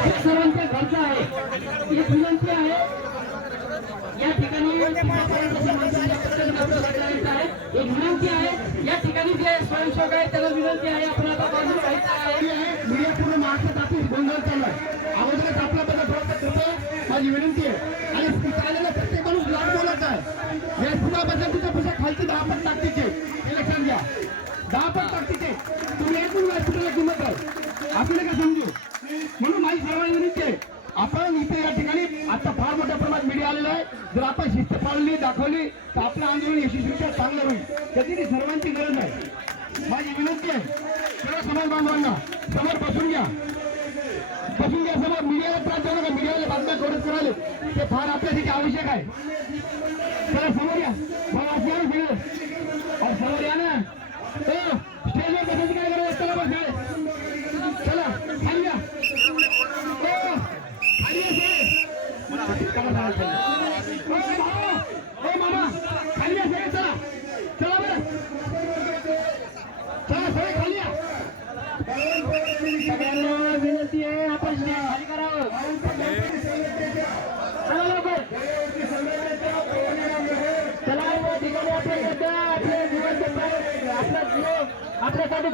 सर्वांच्या घरचा आहे, एक विनंती आहे या ठिकाणी एक विनंती आहे या ठिकाणी जे स्वयंसेवक आहे त्यांना विनंती आहे आपण आता बाजू मीडिया पूर्ण महाराष्ट्रात गोंधळ चालू आहे. अगोदरच आपला बद्दल थोडं माझी विनंती आहे आणि चाललेला प्रत्येक माणूस लाभ बोलत आहे. या पुण्याबद्दल तुझ्या पैसा खालची 10 पट ताकदीचे हे लक्षात घ्या. 10 पट ताकदीचे तुम्ही एकूण व्यासपीठाला किंमत आहे आपल्याला काय समजू. म्हणून माझी सर्वांनी विनंती आहे आपण इथे या ठिकाणी आता फार मोठ्या प्रमाणात मीडिया आलेला आहे. जर आपण शिस्त पाळली दाखवली तर आपलं आंदोलन यशस्वीरित्या चांगलं होईल. त्याची सर्वांची गरज आहे. माझी विनंती आहे सर्व समाज बांधवांना समोर बसून घ्या समोर. मीडियाला त्रास देऊ नका. मीडियाला बातम्या कवरेज करायला ते फार आपल्यासाठी आवश्यक आहे. चला समोर या समोर या ना. स्टेजवर बसायची काय गरज. चला बस चला खाली या मामा खाली या सगळे. चला चला बरं चला सगळे खाली या. सगळ्यांना विनंती आहे आपण खाली करावं. चला लवकर चला या ठिकाणी आपल्या सध्या आपले दिवस आपल्यासाठी